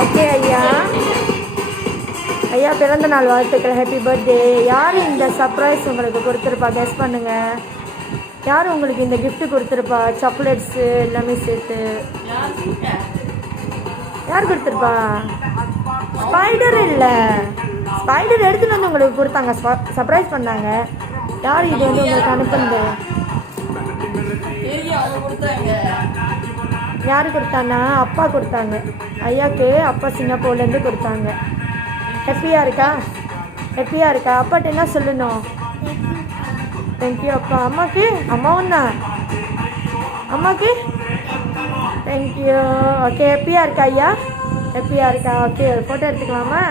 Okay ஐயா. ஐயா பிறந்த நாள் வாழ்த்துக்கள், ஹாப்பி பர்த்டே. யார் இந்த சர்ப்ரைஸ் உங்களுக்கு கொடுத்துருப்பா? கெஸ் பண்ணுங்க. யார் உங்களுக்கு இந்த கிஃப்ட் கொடுத்துருப்பா? சாக்லேட்ஸு எல்லாமே சேர்த்து யார் கொடுத்துருப்பா? ஸ்பைடர் இல்லை, ஸ்பைடர் எடுத்துகிட்டு வந்து உங்களுக்கு கொடுத்தாங்க, சர்ப்ரைஸ் பண்ணாங்க. யார் இது வந்து உங்களுக்கு அனுப்புனது? யார் கொடுத்தானா? அப்பா கொடுத்தாங்க ஐயாவுக்கு. அப்பா சிங்கப்பூர்லேருந்து கொடுத்தாங்க. ஹாப்பியாக இருக்கா? ஹாப்பியாக இருக்கா? அப்பாட்ட என்ன சொல்லணும்? தேங்க்யூ அப்பா. அம்மாவுக்கு? அம்மாவும் தான். அம்மாவுக்கு தேங்க்யூ. ஓகே, ஹாப்பியாக இருக்கா ஐயா? ஹாப்பியாக இருக்கா? ஓகே, ஒரு ஃபோட்டோ எடுத்துக்கலாமா?